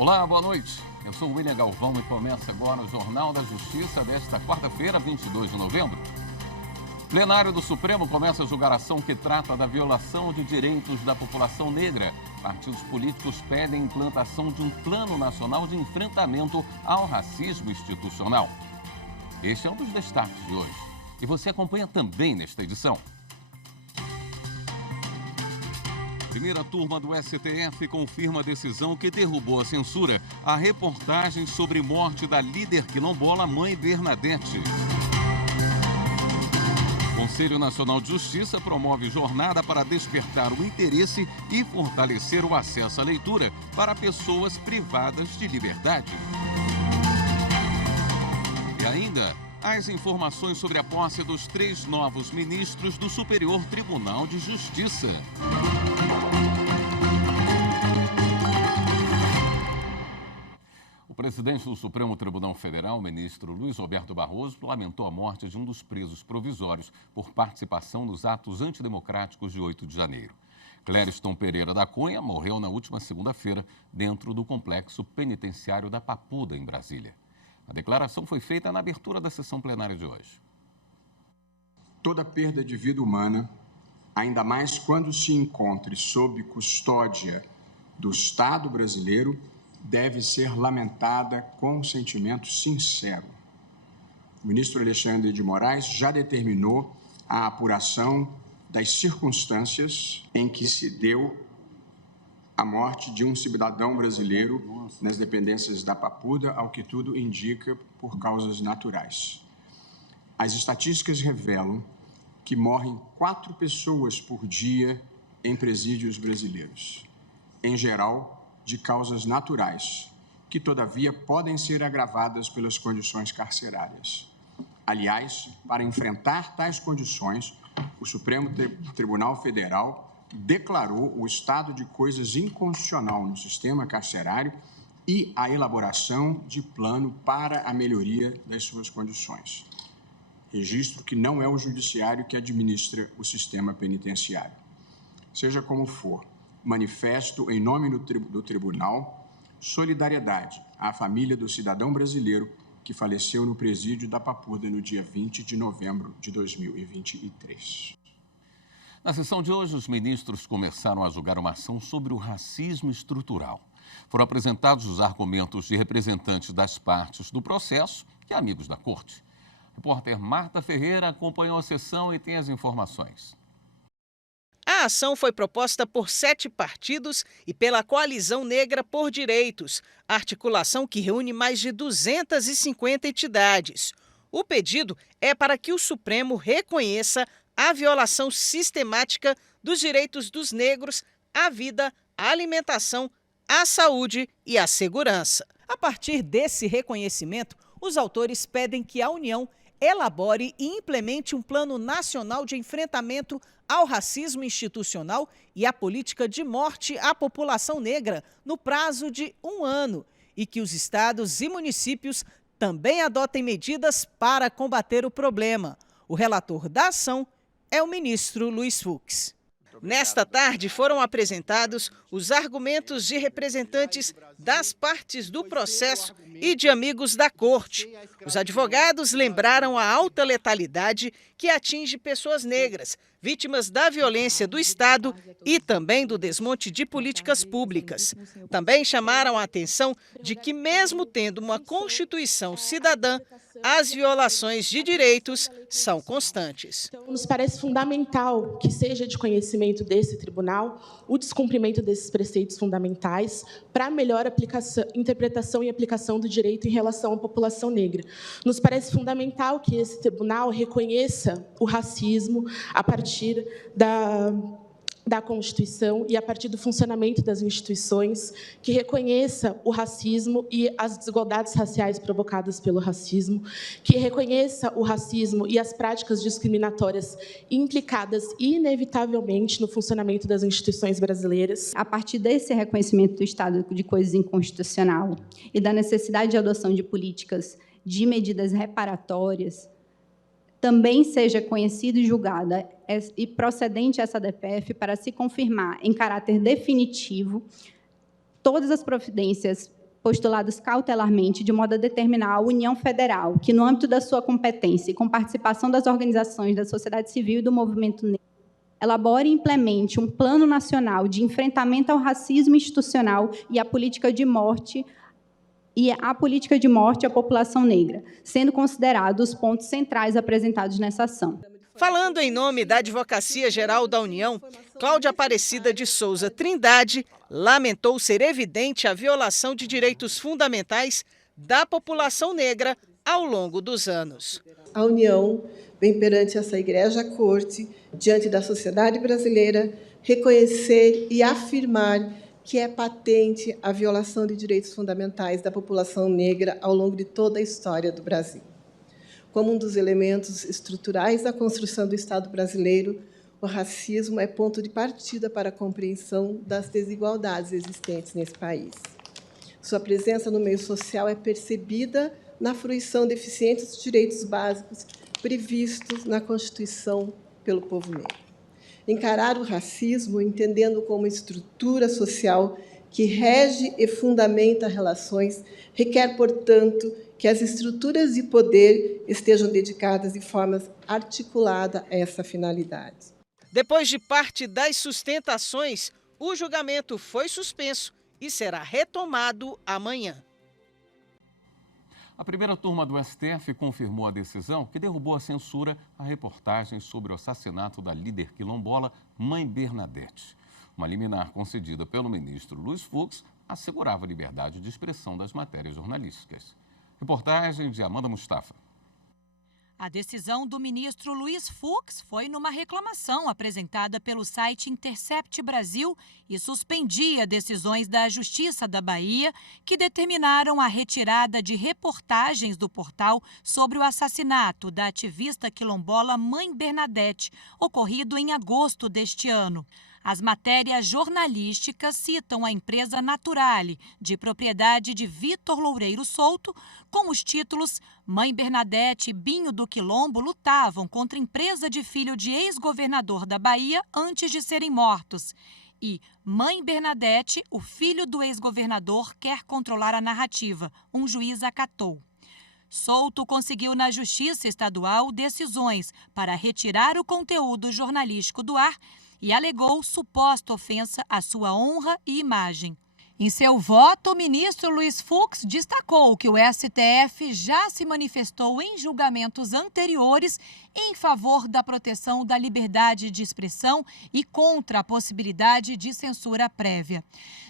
Olá, boa noite. Eu sou o William Galvão e começa agora o Jornal da Justiça desta quarta-feira, 22 de novembro. O plenário do Supremo começa a julgar a ação que trata da violação de direitos da população negra. Partidos políticos pedem a implantação de um plano nacional de enfrentamento ao racismo institucional. Este é um dos destaques de hoje. E você acompanha também nesta edição. Primeira turma do STF confirma a decisão que derrubou a censura a reportagem sobre morte da líder quilombola Mãe Bernadette. O Conselho Nacional de Justiça promove jornada para despertar o interesse e fortalecer o acesso à leitura para pessoas privadas de liberdade. E ainda, as informações sobre a posse dos 3 novos ministros do Superior Tribunal de Justiça. O presidente do Supremo Tribunal Federal, o ministro Luiz Roberto Barroso, lamentou a morte de um dos presos provisórios por participação nos atos antidemocráticos de 8 de janeiro. Clériston Pereira da Cunha morreu na última segunda-feira dentro do complexo penitenciário da Papuda, em Brasília. A declaração foi feita na abertura da sessão plenária de hoje. Toda perda de vida humana, ainda mais quando se encontre sob custódia do Estado brasileiro, deve ser lamentada com sentimento sincero. O ministro Alexandre de Moraes já determinou a apuração das circunstâncias em que se deu a morte de um cidadão brasileiro nas dependências da Papuda, ao que tudo indica, por causas naturais. As estatísticas revelam que morrem 4 pessoas por dia em presídios brasileiros. Em geral, de causas naturais, que, todavia, podem ser agravadas pelas condições carcerárias. Aliás, para enfrentar tais condições, o Supremo Tribunal Federal declarou o estado de coisas inconstitucional no sistema carcerário e a elaboração de plano para a melhoria das suas condições. Registro que não é o Judiciário que administra o sistema penitenciário. Seja como for, manifesto em nome do Tribunal solidariedade à família do cidadão brasileiro que faleceu no presídio da Papuda no dia 20 de novembro de 2023. Na sessão de hoje, os ministros começaram a julgar uma ação sobre o racismo estrutural. Foram apresentados os argumentos de representantes das partes do processo e amigos da corte. A repórter Marta Ferreira acompanhou a sessão e tem as informações. A ação foi proposta por 7 partidos e pela Coalizão Negra por Direitos, articulação que reúne mais de 250 entidades. O pedido é para que o Supremo reconheça a violação sistemática dos direitos dos negros à vida, à alimentação, à saúde e à segurança. A partir desse reconhecimento, os autores pedem que a União elabore e implemente um plano nacional de enfrentamento ao racismo institucional e à política de morte à população negra no prazo de 1 ano e que os estados e municípios também adotem medidas para combater o problema. O relator da ação é o ministro Luiz Fux. Nesta tarde foram apresentados os argumentos de representantes das partes do processo e de amigos da corte. Os advogados lembraram a alta letalidade que atinge pessoas negras, vítimas da violência do Estado e também do desmonte de políticas públicas. Também chamaram a atenção de que, mesmo tendo uma Constituição cidadã, as violações de direitos são constantes. Então, nos parece fundamental que seja de conhecimento desse tribunal o descumprimento desses preceitos fundamentais para a melhor interpretação e aplicação do direito em relação à população negra. Nos parece fundamental que esse tribunal reconheça o racismo a partir da Constituição e a partir do funcionamento das instituições, que reconheça o racismo e as desigualdades raciais provocadas pelo racismo, que reconheça o racismo e as práticas discriminatórias implicadas inevitavelmente no funcionamento das instituições brasileiras. A partir desse reconhecimento do estado de coisas inconstitucional e da necessidade de adoção de políticas de medidas reparatórias, também seja conhecida e julgada e procedente essa DPF para se confirmar em caráter definitivo todas as providências postulados cautelarmente, de modo a determinar a União Federal, que, no âmbito da sua competência e com participação das organizações da sociedade civil e do movimento negro, elabore e implemente um plano nacional de enfrentamento ao racismo institucional e à política de morte à população negra, sendo considerados os pontos centrais apresentados nessa ação. Falando em nome da Advocacia Geral da União, Cláudia Aparecida de Souza Trindade lamentou ser evidente a violação de direitos fundamentais da população negra ao longo dos anos. A União vem perante essa Igreja-Corte, diante da sociedade brasileira, reconhecer e afirmar que é patente a violação de direitos fundamentais da população negra ao longo de toda a história do Brasil. Como um dos elementos estruturais da construção do Estado brasileiro, o racismo é ponto de partida para a compreensão das desigualdades existentes nesse país. Sua presença no meio social é percebida na fruição de eficientes direitos básicos previstos na Constituição pelo povo negro. Encarar o racismo, entendendo como estrutura social que rege e fundamenta relações, requer, portanto, que as estruturas de poder estejam dedicadas de forma articulada a essa finalidade. Depois de parte das sustentações, o julgamento foi suspenso e será retomado amanhã. A primeira turma do STF confirmou a decisão que derrubou a censura à reportagem sobre o assassinato da líder quilombola Mãe Bernadette. Uma liminar concedida pelo ministro Luiz Fux assegurava a liberdade de expressão das matérias jornalísticas. Reportagem de Amanda Mustafa. A decisão do ministro Luiz Fux foi numa reclamação apresentada pelo site Intercept Brasil e suspendia decisões da Justiça da Bahia que determinaram a retirada de reportagens do portal sobre o assassinato da ativista quilombola Mãe Bernadette, ocorrido em agosto deste ano. As matérias jornalísticas citam a empresa Naturale, de propriedade de Vitor Loureiro Souto, com os títulos Mãe Bernadette e Binho do Quilombo lutavam contra a empresa de filho de ex-governador da Bahia antes de serem mortos. E Mãe Bernadette, o filho do ex-governador, quer controlar a narrativa. Um juiz acatou. Souto conseguiu na Justiça Estadual decisões para retirar o conteúdo jornalístico do ar e alegou suposta ofensa à sua honra e imagem. Em seu voto, o ministro Luiz Fux destacou que o STF já se manifestou em julgamentos anteriores em favor da proteção da liberdade de expressão e contra a possibilidade de censura prévia.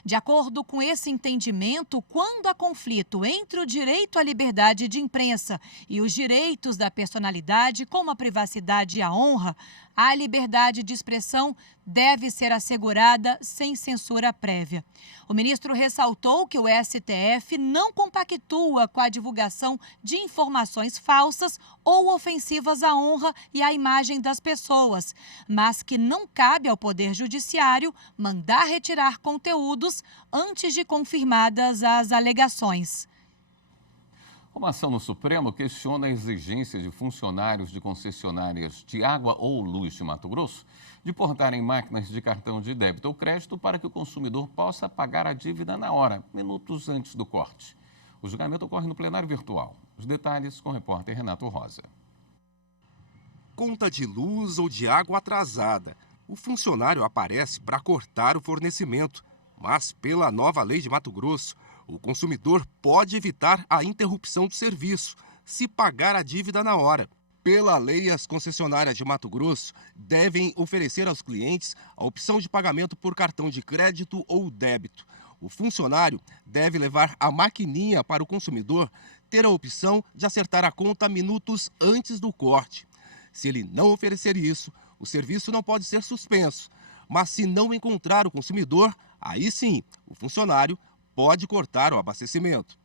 De acordo com esse entendimento, quando há conflito entre o direito à liberdade de imprensa e os direitos da personalidade, como a privacidade e a honra, a liberdade de expressão deve ser assegurada sem censura prévia. O ministro ressaltou que o STF não compactua com a divulgação de informações falsas ou ofensivas à honra e à imagem das pessoas, mas que não cabe ao Poder Judiciário mandar retirar conteúdos antes de confirmadas as alegações. Uma ação no Supremo questiona a exigência de funcionários de concessionárias de água ou luz de Mato Grosso de portarem máquinas de cartão de débito ou crédito para que o consumidor possa pagar a dívida na hora, minutos antes do corte. O julgamento ocorre no plenário virtual. Os detalhes com o repórter Renato Rosa. Conta de luz ou de água atrasada. O funcionário aparece para cortar o fornecimento, mas pela nova lei de Mato Grosso, o consumidor pode evitar a interrupção do serviço, se pagar a dívida na hora. Pela lei, as concessionárias de Mato Grosso devem oferecer aos clientes a opção de pagamento por cartão de crédito ou débito. O funcionário deve levar a maquininha para o consumidor ter a opção de acertar a conta minutos antes do corte. Se ele não oferecer isso, o serviço não pode ser suspenso. Mas se não encontrar o consumidor, aí sim, o funcionário pode cortar o abastecimento.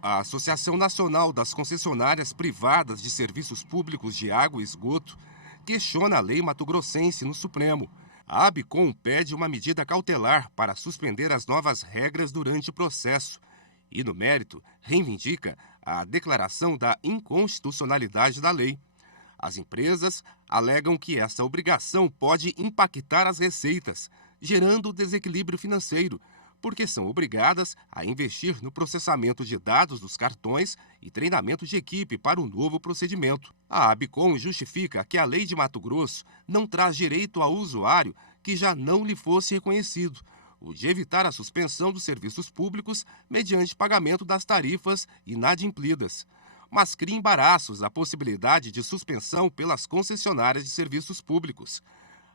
A Associação Nacional das Concessionárias Privadas de Serviços Públicos de Água e Esgoto questiona a lei mato-grossense no Supremo. A ABCOM pede uma medida cautelar para suspender as novas regras durante o processo e, no mérito, reivindica a declaração da inconstitucionalidade da lei. As empresas alegam que essa obrigação pode impactar as receitas, gerando desequilíbrio financeiro, porque são obrigadas a investir no processamento de dados dos cartões e treinamento de equipe para o novo procedimento. A ABCOM justifica que a lei de Mato Grosso não traz direito ao usuário que já não lhe fosse reconhecido, o de evitar a suspensão dos serviços públicos mediante pagamento das tarifas inadimplidas, mas cria embaraços à possibilidade de suspensão pelas concessionárias de serviços públicos.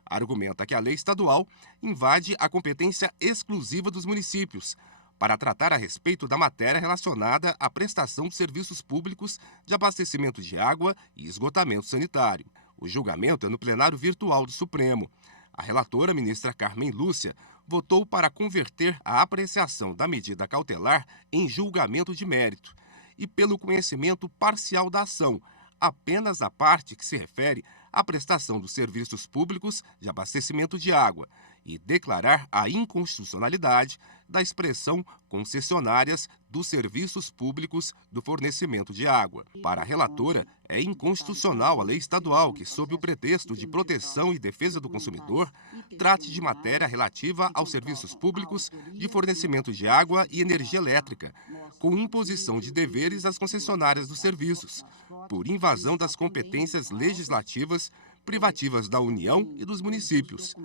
Argumenta que a lei estadual invade a competência exclusiva dos municípios para tratar a respeito da matéria relacionada à prestação de serviços públicos de abastecimento de água e esgotamento sanitário. O julgamento é no plenário virtual do Supremo. A relatora, ministra Carmen Lúcia, votou para converter a apreciação da medida cautelar em julgamento de mérito e pelo conhecimento parcial da ação, apenas a parte que se refere à prestação dos serviços públicos de abastecimento de água e declarar a inconstitucionalidade da expressão concessionárias dos serviços públicos do fornecimento de água. Para a relatora, é inconstitucional a lei estadual que, sob o pretexto de proteção e defesa do consumidor, trate de matéria relativa aos serviços públicos de fornecimento de água e energia elétrica, com imposição de deveres às concessionárias dos serviços, por invasão das competências legislativas privativas da União e dos municípios.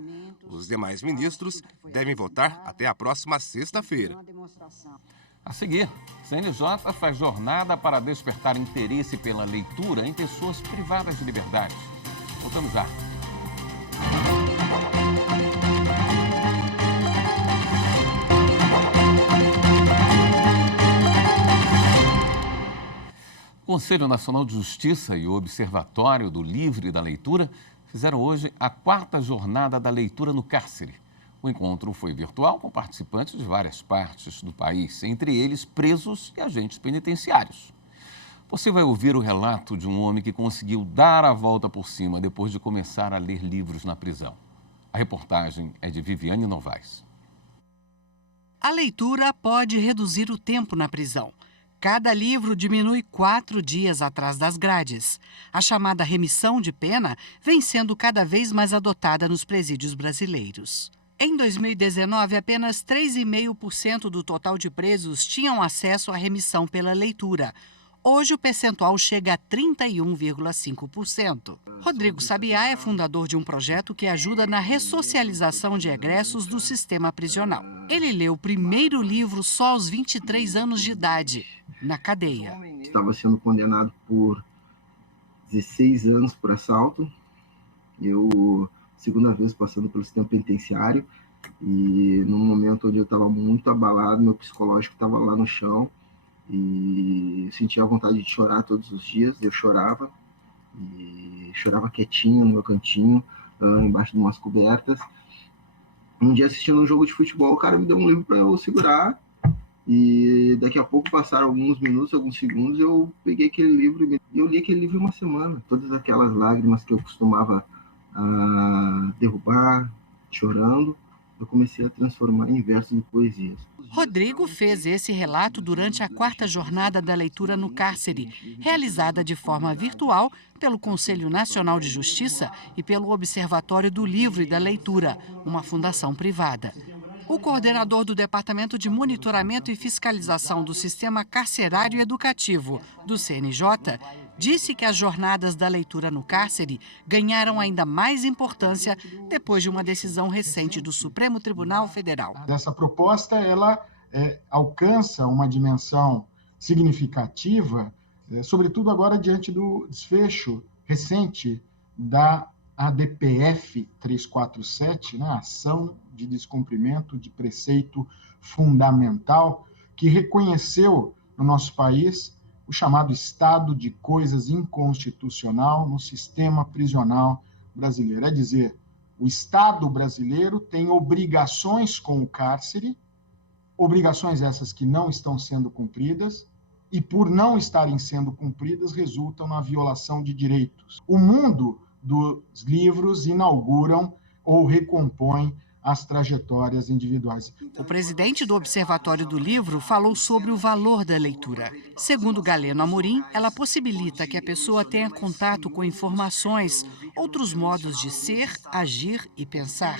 Os demais ministros devem votar até a próxima sexta-feira. A seguir, CNJ faz jornada para despertar interesse pela leitura em pessoas privadas de liberdade. Voltamos já. O Conselho Nacional de Justiça e o Observatório do Livro e da Leitura fizeram hoje a 4ª jornada da leitura no cárcere. O encontro foi virtual com participantes de várias partes do país, entre eles presos e agentes penitenciários. Você vai ouvir o relato de um homem que conseguiu dar a volta por cima depois de começar a ler livros na prisão. A reportagem é de Viviane Novaes. A leitura pode reduzir o tempo na prisão. Cada livro diminui 4 dias atrás das grades. A chamada remissão de pena vem sendo cada vez mais adotada nos presídios brasileiros. Em 2019, apenas 3,5% do total de presos tinham acesso à remissão pela leitura. Hoje, o percentual chega a 31,5%. Rodrigo Sabiá é fundador de um projeto que ajuda na ressocialização de egressos do sistema prisional. Ele leu o primeiro livro só aos 23 anos de idade, na cadeia. Estava sendo condenado por 16 anos por assalto. Segunda vez passando pelo sistema penitenciário. E num momento onde eu estava muito abalado, meu psicológico estava lá no chão. E sentia a vontade de chorar todos os dias. Eu chorava, e chorava quietinho no meu cantinho, embaixo de umas cobertas. Um dia, assistindo um jogo de futebol, o cara me deu um livro para eu segurar, e daqui a pouco passaram alguns minutos, alguns segundos, eu peguei aquele livro e eu li aquele livro em uma semana. Todas aquelas lágrimas que eu costumava derrubar, chorando, eu comecei a transformar em versos e poesias. Rodrigo fez esse relato durante a 4ª jornada da leitura no cárcere, realizada de forma virtual pelo Conselho Nacional de Justiça e pelo Observatório do Livro e da Leitura, uma fundação privada. O coordenador do Departamento de Monitoramento e Fiscalização do Sistema Carcerário e Educativo, do CNJ, disse que as jornadas da leitura no cárcere ganharam ainda mais importância depois de uma decisão recente do Supremo Tribunal Federal. Essa proposta, ela alcança uma dimensão significativa, sobretudo agora diante do desfecho recente da ADPF 347, né, Ação de Descumprimento de Preceito Fundamental, que reconheceu no nosso país o chamado estado de coisas inconstitucional no sistema prisional brasileiro. É dizer, o Estado brasileiro tem obrigações com o cárcere, obrigações essas que não estão sendo cumpridas, e por não estarem sendo cumpridas, resultam na violação de direitos. O mundo dos livros inauguram ou recompõem as trajetórias individuais. O presidente do Observatório do Livro falou sobre o valor da leitura. Segundo Galeno Amorim, ela possibilita que a pessoa tenha contato com informações, outros modos de ser, agir e pensar.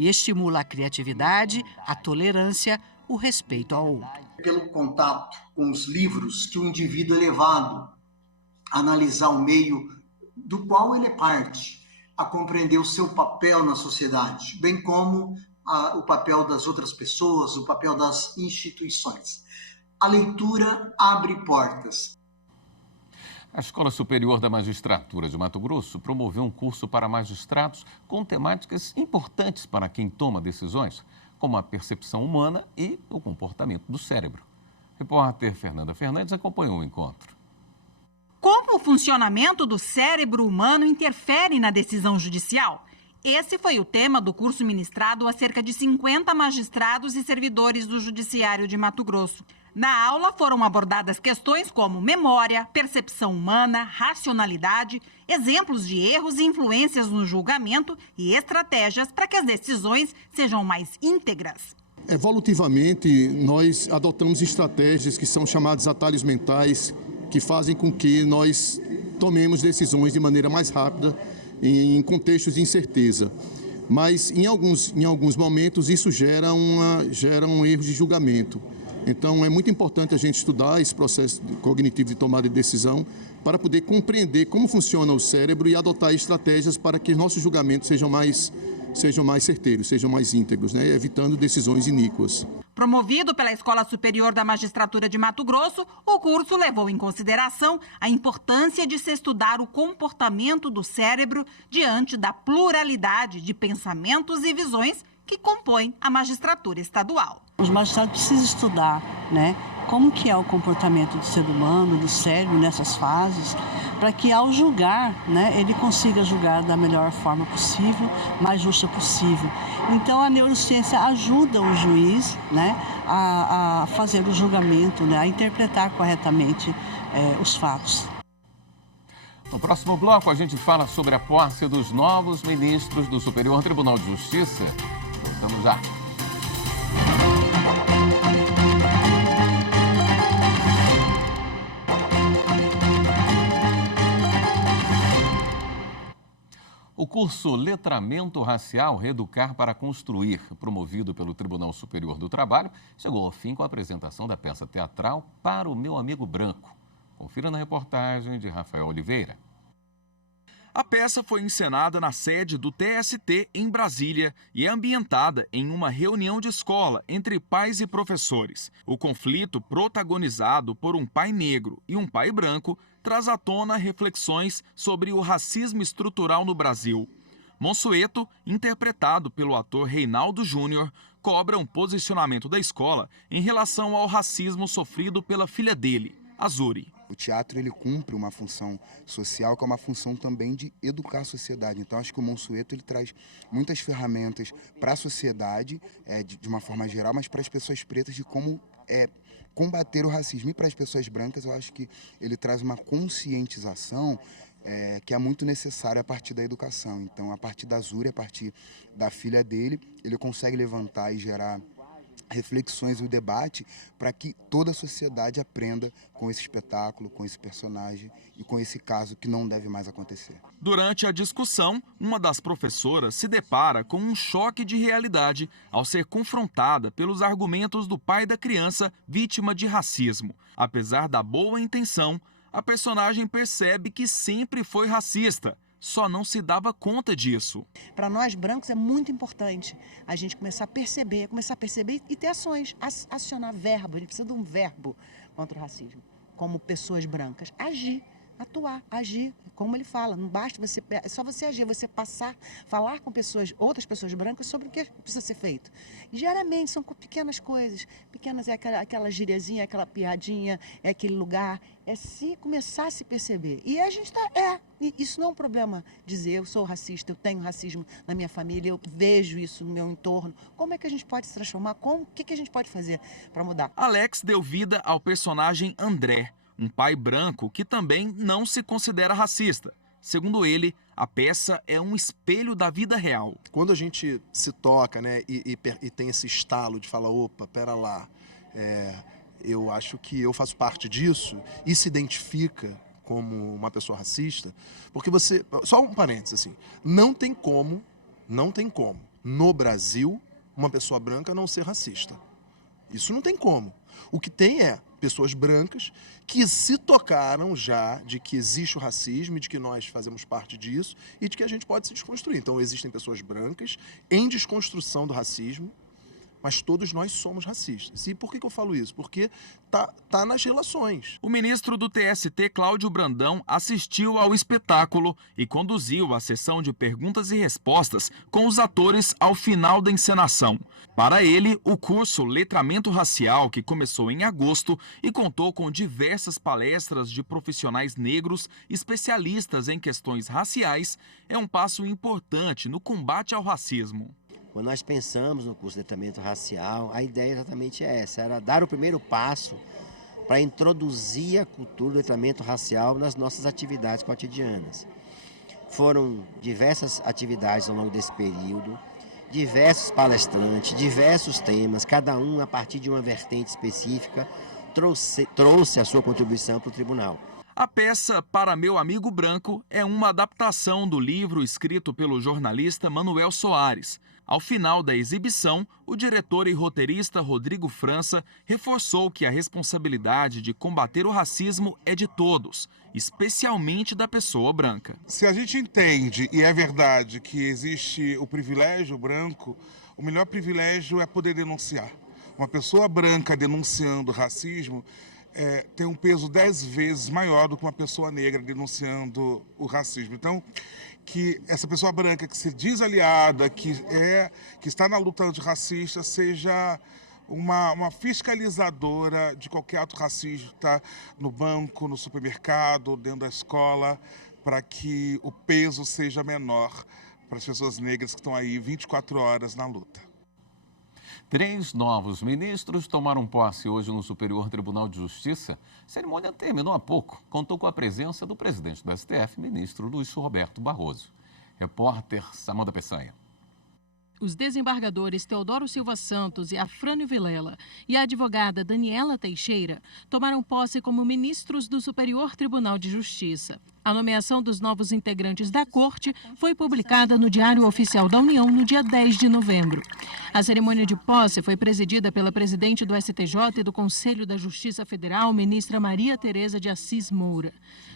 e estimula a criatividade, a tolerância, o respeito ao outro. Pelo contato com os livros que o indivíduo é levado a analisar o meio do qual ele é parte, a compreender o seu papel na sociedade, bem como o papel das outras pessoas, o papel das instituições. A leitura abre portas. A Escola Superior da Magistratura de Mato Grosso promoveu um curso para magistrados com temáticas importantes para quem toma decisões, como a percepção humana e o comportamento do cérebro. A repórter Fernanda Fernandes acompanhou o encontro. Como o funcionamento do cérebro humano interfere na decisão judicial? Esse foi o tema do curso ministrado a cerca de 50 magistrados e servidores do Judiciário de Mato Grosso. Na aula foram abordadas questões como memória, percepção humana, racionalidade, exemplos de erros e influências no julgamento e estratégias para que as decisões sejam mais íntegras. Evolutivamente, nós adotamos estratégias que são chamadas atalhos mentais, que fazem com que nós tomemos decisões de maneira mais rápida em contextos de incerteza. Mas, em alguns momentos, isso gera um erro de julgamento. Então, é muito importante a gente estudar esse processo cognitivo de tomada de decisão para poder compreender como funciona o cérebro e adotar estratégias para que nossos julgamentos sejam mais certeiros, sejam mais íntegros, né? Evitando decisões iníquas. Promovido pela Escola Superior da Magistratura de Mato Grosso, o curso levou em consideração a importância de se estudar o comportamento do cérebro diante da pluralidade de pensamentos e visões que compõem a magistratura estadual. Os magistrados precisam estudar, né, como que é o comportamento do ser humano, do cérebro nessas fases, para que ao julgar, né, ele consiga julgar da melhor forma possível, mais justa possível. Então a neurociência ajuda o juiz, né, a fazer o julgamento, né, a interpretar corretamente os fatos. No próximo bloco a gente fala sobre a posse dos novos ministros do Superior Tribunal de Justiça. Voltamos já. O curso Letramento Racial Reeducar para Construir, promovido pelo Tribunal Superior do Trabalho, chegou ao fim com a apresentação da peça teatral Para o Meu Amigo Branco. Confira na reportagem de Rafael Oliveira. A peça foi encenada na sede do TST em Brasília e é ambientada em uma reunião de escola entre pais e professores. O conflito, protagonizado por um pai negro e um pai branco, traz à tona reflexões sobre o racismo estrutural no Brasil. Monsueto, interpretado pelo ator Reinaldo Júnior, cobra um posicionamento da escola em relação ao racismo sofrido pela filha dele, Azuri. O teatro ele cumpre uma função social que é uma função também de educar a sociedade. Então acho que o Monsueto ele traz muitas ferramentas para a sociedade, de uma forma geral, mas para as pessoas pretas de como combater o racismo. E para as pessoas brancas eu acho que ele traz uma conscientização que é muito necessária a partir da educação. Então a partir da Azuri, a partir da filha dele, ele consegue levantar e gerar reflexões e o debate para que toda a sociedade aprenda com esse espetáculo, com esse personagem e com esse caso que não deve mais acontecer. Durante a discussão, uma das professoras se depara com um choque de realidade ao ser confrontada pelos argumentos do pai da criança vítima de racismo. Apesar da boa intenção, a personagem percebe que sempre foi racista. Só não se dava conta disso. Para nós brancos é muito importante a gente começar a perceber e ter ações, acionar verbo. A gente precisa de um verbo contra o racismo, como pessoas brancas. Agir, atuar, agir, como ele fala. Não basta você, é só você agir, você passar, falar com outras pessoas brancas sobre o que precisa ser feito. E, diariamente são pequenas coisas, pequenas é aquela gíriazinha, aquela piadinha, é aquele lugar. É se começar a se perceber. E a gente isso não é um problema dizer eu sou racista, eu tenho racismo na minha família, eu vejo isso no meu entorno. Como é que a gente pode se transformar? O que a gente pode fazer para mudar? Alex deu vida ao personagem André, um pai branco que também não se considera racista. Segundo ele, a peça é um espelho da vida real. Quando a gente se toca, né, e tem esse estalo de falar, opa, pera lá, eu acho que eu faço parte disso e se identifica como uma pessoa racista, porque você... Só um parênteses, assim, não tem como no Brasil, uma pessoa branca não ser racista. Isso não tem como. O que tem é pessoas brancas que se tocaram já de que existe o racismo e de que nós fazemos parte disso e de que a gente pode se desconstruir. Então, existem pessoas brancas em desconstrução do racismo, mas todos nós somos racistas. E por que eu falo isso? Porque tá nas relações. O ministro do TST, Cláudio Brandão, assistiu ao espetáculo e conduziu a sessão de perguntas e respostas com os atores ao final da encenação. Para ele, o curso Letramento Racial, que começou em agosto e contou com diversas palestras de profissionais negros especialistas em questões raciais, é um passo importante no combate ao racismo. Quando nós pensamos no curso de letramento racial, a ideia exatamente é essa, era dar o primeiro passo para introduzir a cultura do letramento racial nas nossas atividades cotidianas. Foram diversas atividades ao longo desse período, diversos palestrantes, diversos temas, cada um a partir de uma vertente específica, trouxe a sua contribuição para o tribunal. A peça Para Meu Amigo Branco é uma adaptação do livro escrito pelo jornalista Manuel Soares. Ao final da exibição, o diretor e roteirista Rodrigo França reforçou que a responsabilidade de combater o racismo é de todos, especialmente da pessoa branca. Se a gente entende, e é verdade, que existe o privilégio branco, o melhor privilégio é poder denunciar. Uma pessoa branca denunciando racismo tem um peso 10 vezes maior do que uma pessoa negra denunciando o racismo. Então, que essa pessoa branca que se diz aliada, que está na luta antirracista, seja uma fiscalizadora de qualquer ato racista no banco, no supermercado, dentro da escola, para que o peso seja menor para as pessoas negras que estão aí 24 horas na luta. 3 novos ministros tomaram posse hoje no Superior Tribunal de Justiça. A cerimônia terminou há pouco. Contou com a presença do presidente do STF, ministro Luiz Roberto Barroso. Repórter Samanta Peçanha. Os desembargadores Teodoro Silva Santos e Afrânio Vilela e a advogada Daniela Teixeira tomaram posse como ministros do Superior Tribunal de Justiça. A nomeação dos novos integrantes da Corte foi publicada no Diário Oficial da União no dia 10 de novembro. A cerimônia de posse foi presidida pela presidente do STJ e do Conselho da Justiça Federal, ministra Maria Tereza de Assis Moura.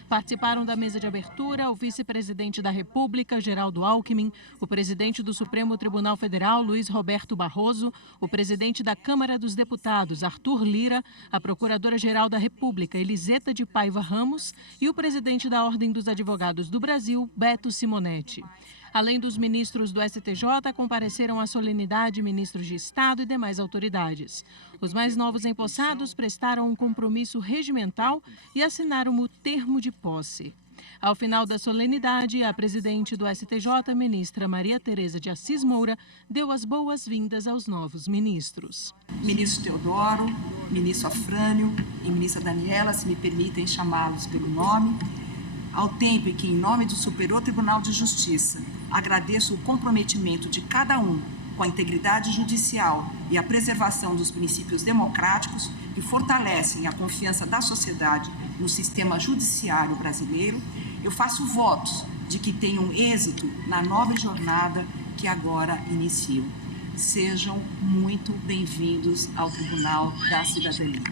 Participaram da mesa de abertura o vice-presidente da República, Geraldo Alckmin, o presidente do Supremo Tribunal Federal, Luiz Roberto Barroso, o presidente da Câmara dos Deputados, Arthur Lira, a procuradora-geral da República, Eliseta de Paiva Ramos, e o presidente da Ordem dos Advogados do Brasil, Beto Simonetti. Além dos ministros do STJ, compareceram à solenidade ministros de Estado e demais autoridades. Os mais novos empossados prestaram um compromisso regimental e assinaram o termo de posse. Ao final da solenidade, a presidente do STJ, ministra Maria Tereza de Assis Moura, deu as boas-vindas aos novos ministros. Ministro Teodoro, ministro Afrânio e ministra Daniela, se me permitem chamá-los pelo nome, ao tempo em que, em nome do Superior Tribunal de Justiça, agradeço o comprometimento de cada um com a integridade judicial e a preservação dos princípios democráticos que fortalecem a confiança da sociedade no sistema judiciário brasileiro, eu faço votos de que tenham êxito na nova jornada que agora iniciam. Sejam muito bem-vindos ao Tribunal da Cidadania.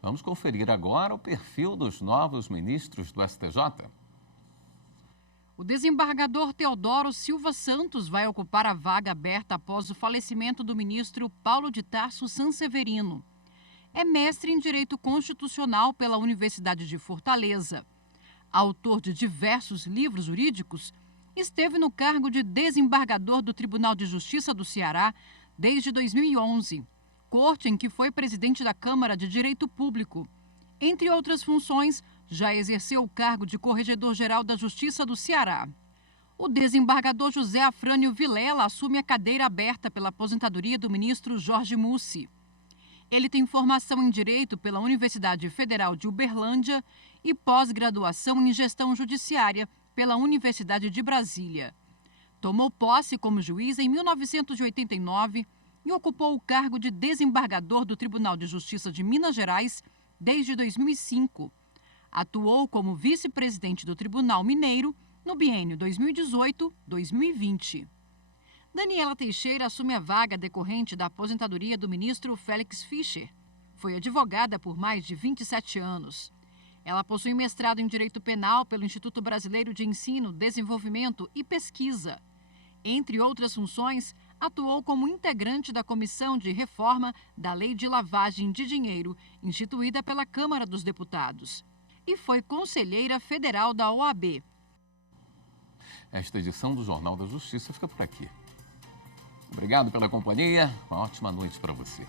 Vamos conferir agora o perfil dos novos ministros do STJ. O desembargador Teodoro Silva Santos vai ocupar a vaga aberta após o falecimento do ministro Paulo de Tarso Sanseverino. É mestre em Direito Constitucional pela Universidade de Fortaleza. Autor de diversos livros jurídicos, esteve no cargo de desembargador do Tribunal de Justiça do Ceará desde 2011. Corte em que foi presidente da Câmara de Direito Público. Entre outras funções, já exerceu o cargo de Corregedor-Geral da Justiça do Ceará. O desembargador José Afrânio Vilela assume a cadeira aberta pela aposentadoria do ministro Jorge Mussi. Ele tem formação em Direito pela Universidade Federal de Uberlândia e pós-graduação em Gestão Judiciária pela Universidade de Brasília. Tomou posse como juiz em 1989 e ocupou o cargo de desembargador do Tribunal de Justiça de Minas Gerais desde 2005. Atuou como vice-presidente do Tribunal Mineiro no biênio 2018-2020. Daniela Teixeira assume a vaga decorrente da aposentadoria do ministro Félix Fischer. Foi advogada por mais de 27 anos. Ela possui mestrado em Direito Penal pelo Instituto Brasileiro de Ensino, Desenvolvimento e Pesquisa. Entre outras funções, atuou como integrante da Comissão de Reforma da Lei de Lavagem de Dinheiro, instituída pela Câmara dos Deputados. E foi conselheira federal da OAB. Esta edição do Jornal da Justiça fica por aqui. Obrigado pela companhia. Uma ótima noite para você.